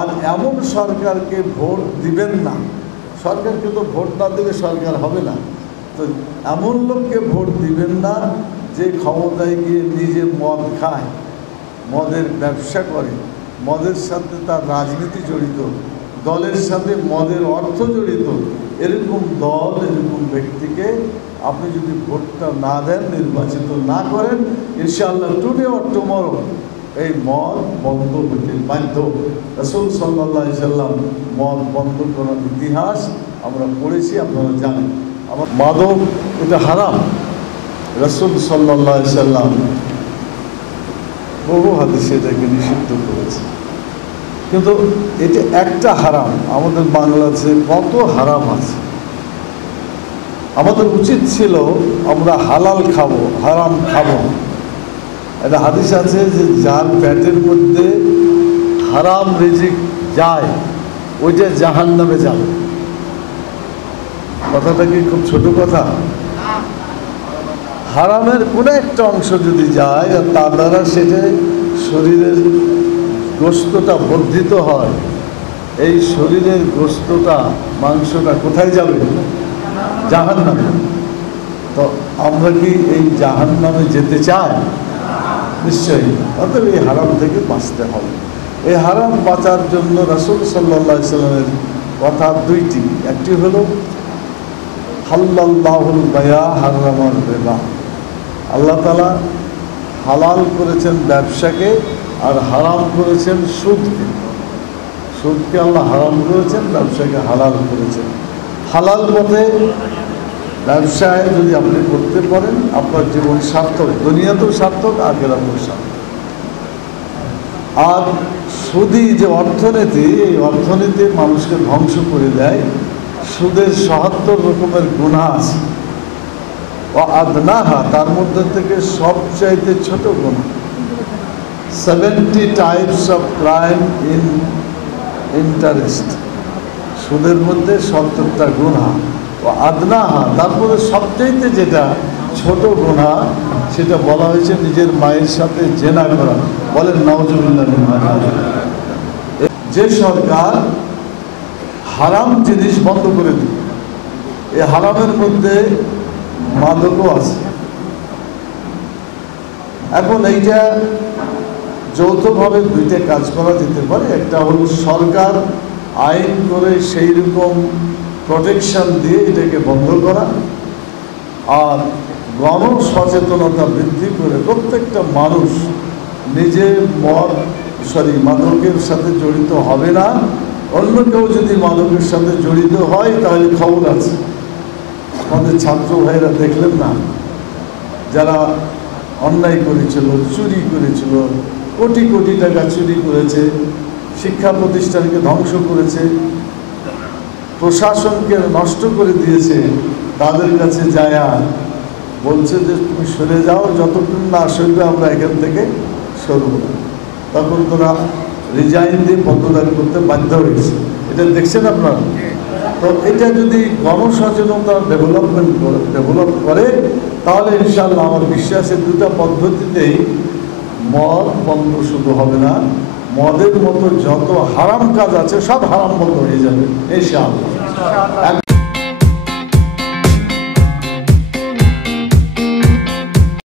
আর এমন সরকারকে ভোট দিবেন না, সরকারকে তো ভোট না দেবে সরকার হবে না, তো এমন লোককে ভোট দিবেন না যে ক্ষমতায় গিয়ে নিজে মদ খায়, মদের ব্যবসা করে, মদের সাথে তার রাজনীতি জড়িত, দলের সাথে মদের অর্থ জড়িত। এরকম দল, এরকম ব্যক্তিকে আপনি যদি ভোটটা না দেন, নির্বাচিত না করেন, ইনশাআল্লাহ টুডে অর টুমরো এই মদ বন্ধ হতে বাধ্য। রাসূল সাল্লাল্লাহু আলাইহি সাল্লাম মদ বন্ধ করার ইতিহাস আমরা পড়েছি, আপনারা জানেন। আমার মাদক এটা হারাম, রাসূল সাল্লাল্লাহু আলাইহি সাল্লাম বহু হাদিসে এটাকে নিষিদ্ধ করেছে। কিন্তু এটা একটা হারাম, আমাদের বাংলাদেশে কত হারাম আছে। আমাদের উচিত ছিল আমরা হালাল খাবো, হারাম খাবো। একটা হাদিস আছে যে যার পেটের মধ্যে হারাম রিজিক যায় ওইটা জাহান্নামে যাবে। কথাটা কি খুব ছোট কথা? হারামের কোনো একটা অংশ যদি যায় আর তার দ্বারা সেটা শরীরের গোশতটা বর্ধিত হয়, এই শরীরের গোশতটা, মাংসটা কোথায় যাবে? জাহান্নামে। তো আমরা কি এই জাহান্নামে যেতে চাই? নিশ্চয়ই। অতএব এই হারাম থেকে বাঁচতে হবে। এই হারাম বাঁচার জন্য রাসূল সাল্লাল্লাহু আলাইহি সাল্লামের কথা দুইটি। একটি হলো হাল্লাল্লাহুল বায়া হারামাল রিবা, আল্লাহ তাআলা হালাল করেছেন ব্যবসাকে আর হারাম করেছেন সুদকে। সুদকে আল্লাহ হারাম করেছেন, ব্যবসাকে হালাল করেছেন। হালাল পথে ব্যবসায় যদি আপনি করতে পারেন, আপনার জীবন সার্থক, দুনিয়াতেও সার্থক, আখিরাতেও সার্থক। আর সুদী যে অর্থনীতি, এই অর্থনীতি মানুষকে ধ্বংস করে দেয়। সুদের ৭৭ রকমের গুনাহ আছে, ও আদনাহা, তার মধ্যে থেকে সবচাইতে ছোট গুনাহ। 70 types of crime in interest, সুদের মধ্যে ৭০টা গুনাহ। ও আদনাহা, তারপরে সবচাইতে যেটা ছোট গুনাহ সেটা বলা হয়েছে নিজের মায়ের সাথে জেনা করা। বলেন নাউজুবিল্লাহ। যে সরকার হারাম জিনিস বন্ধ করে দিল, এই হারামের মধ্যে মাদকও আছে। এখন এইটা যৌথভাবে দুইটা কাজ করা যেতে পারে। একটা হলো সরকার আইন করে সেই রকম প্রোটেকশন দিয়ে এটাকে বন্ধ করা, আর গণ সচেতনতা বৃদ্ধি করে প্রত্যেকটা মানুষ নিজে মাদকের সাথে জড়িত হবে না। অন্য কেউ যদি মাদকের সাথে জড়িত হয় তাহলে খবর আছে। আমাদের ছাত্র ভাইরা দেখলেন না, যারা অন্যায় করেছিল, চুরি করেছিল, কোটি কোটি টাকা চুরি করেছে, শিক্ষা প্রতিষ্ঠানকে ধ্বংস করেছে, প্রশাসনকে নষ্ট করে দিয়েছে, তাদের কাছে যায়া বলছে যে তুমি সরে যাও, যতক্ষণ না সরবে আমরা এখান থেকে সরব না। তখন তোরা রিজাইন দিয়ে পদত্যাগ করতে বাধ্য হয়েছে। এটা দেখছেন আপনারা? তো এটা যদি গণসচেতনতা ডেভেলপ করে তাহলে ইনশাআল্লাহ আমার বিশ্বাসের দুটা পদ্ধতিতেই মদ বন্ধ শুধু হবে না, মদের মতো যত হারাম কাজ আছে সব হারাম বন্ধ হয়ে যাবে ইনশাআল্লাহ।